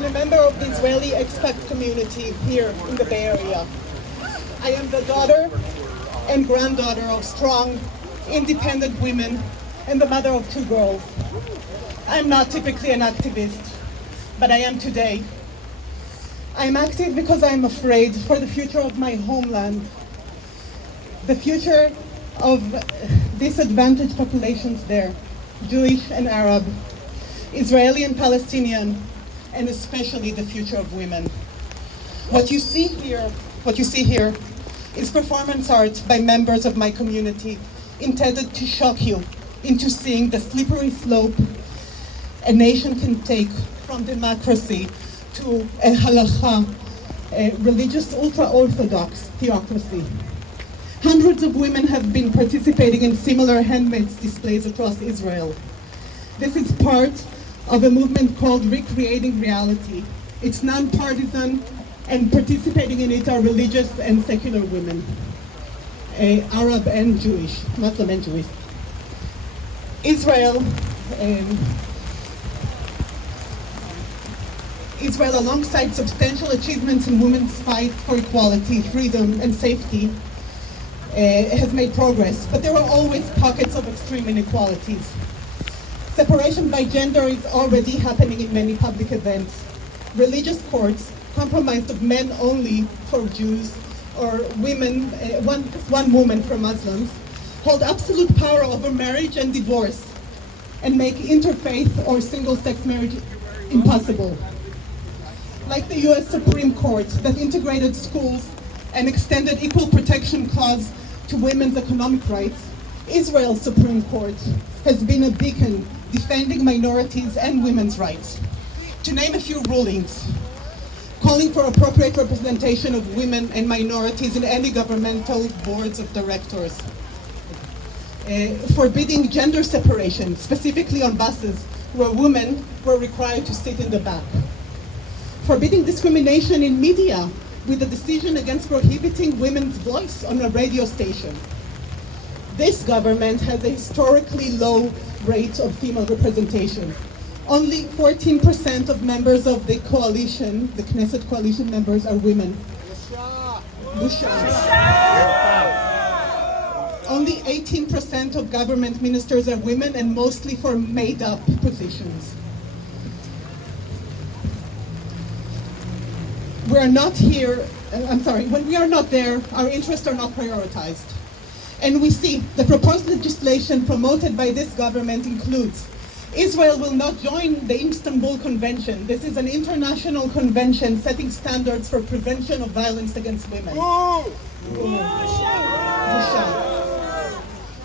and a member of the Israeli expat community here in the Bay Area. I am the daughter and granddaughter of strong, independent women and the mother of 2 girls. I'm not typically an activist, but I am today. I'm active because I'm afraid for the future of my homeland, the future of disadvantaged populations there, Jewish and Arab, Israeli and Palestinian, and especially the future of women. What you see here is performance art by members of my community intended to shock you into seeing the slippery slope a nation can take from democracy to a halakha, a religious ultra-orthodox theocracy. Hundreds of women have been participating in similar handmade displays across Israel. This is part of a movement called Recreating Reality. It's non-partisan, and participating in it are religious and secular women, Arab and Jewish, Muslim and Jewish. Israel, alongside substantial achievements in women's fight for equality, freedom, and safety, has made progress, but there are always pockets of extreme inequalities. Separation by gender is already happening in many public events. Religious courts, comprised of men only for Jews, or women, one woman for Muslims, hold absolute power over marriage and divorce, and make interfaith or single-sex marriage impossible. Like the US Supreme Court that integrated schools and extended equal protection clause to women's economic rights, Israel's Supreme Court has been a beacon defending minorities and women's rights. To name a few rulings: calling for appropriate representation of women and minorities in any governmental boards of directors, forbidding gender separation, specifically on buses where women were required to sit in the back, forbidding discrimination in media with a decision against prohibiting women's voice on a radio station. This government has a historically low rate of female representation. Only 14% of members of the coalition, the Knesset coalition members, are women. Busha. Only 18% of government ministers are women, and mostly for made-up positions. We are not here, when we are not there, our interests are not prioritized. And we see the proposed legislation promoted by this government includes: Israel will not join the Istanbul Convention. This is an international convention setting standards for prevention of violence against women.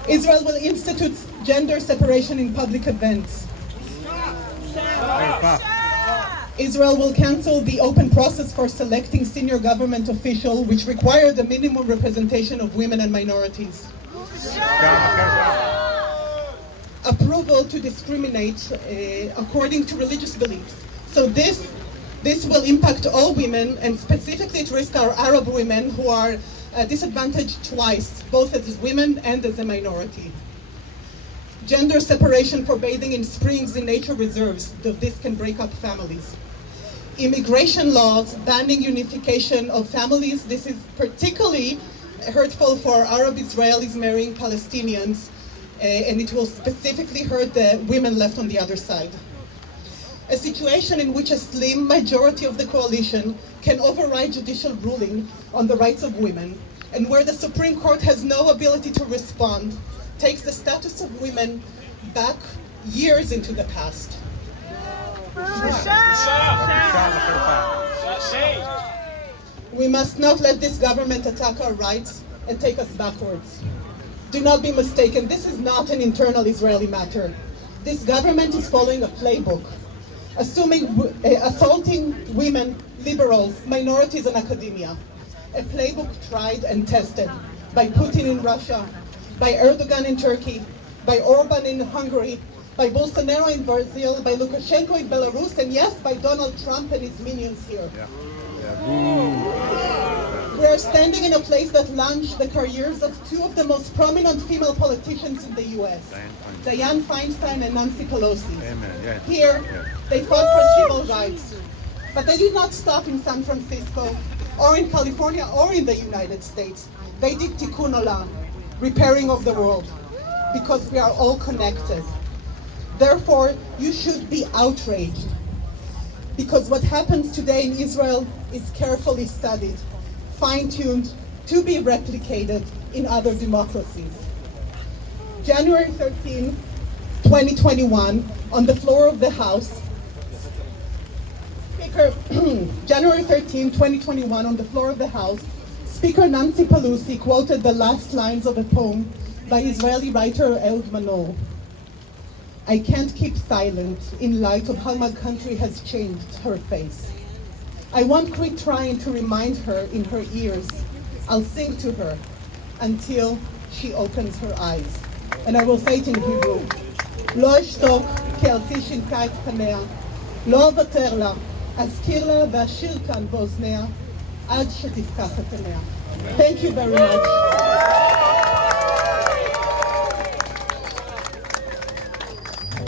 Israel will institute gender separation in public events. Israel will cancel the open process for selecting senior government official, which required the minimum representation of women and minorities. Approval to discriminate according to religious beliefs. So this will impact all women, and specifically at risk are Arab women who are disadvantaged twice, both as women and as a minority. Gender separation for bathing in springs in nature reserves, though this can break up families. Immigration laws banning unification of families. This is particularly hurtful for Arab Israelis marrying Palestinians, and it will specifically hurt the women left on the other side. A situation in which a slim majority of the coalition can override judicial ruling on the rights of women, and where the Supreme Court has no ability to respond, takes the status of women back years into the past. We must not let this government attack our rights and take us backwards. Do not be mistaken, this is not an internal Israeli matter. This government is following a playbook, assaulting women, liberals, minorities, and academia. A playbook tried and tested by Putin in Russia, by Erdogan in Turkey, by Orban in Hungary, by Bolsonaro in Brazil, by Lukashenko in Belarus, and yes, by Donald Trump and his minions here. We are standing in a place that launched the careers of two of the most prominent female politicians in the US, Dianne Feinstein and Nancy Pelosi. Here, they fought for civil rights, But they did not stop in San Francisco, or in California, or in the United States. They did tikkun olam, repairing of the world, because we are all connected. Therefore, you should be outraged, because what happens today in Israel is carefully studied, fine-tuned, to be replicated in other democracies. January 13, 2021, on the floor of the House, January 13, 2021, on the floor of the House, Speaker Nancy Pelosi quoted the last lines of a poem by Israeli writer Ehud Manor. I can't keep silent in light of how my country has changed her face. I won't quit trying to remind her in her ears. I'll sing to her until she opens her eyes. And I will say it in Hebrew. לא אשתוק כי ארצי שינקה את פניה, לא אוותר לה, אזכיר לה ואשיר כאן באוזניה, עד שתפקח את עיניה. Thank you very much.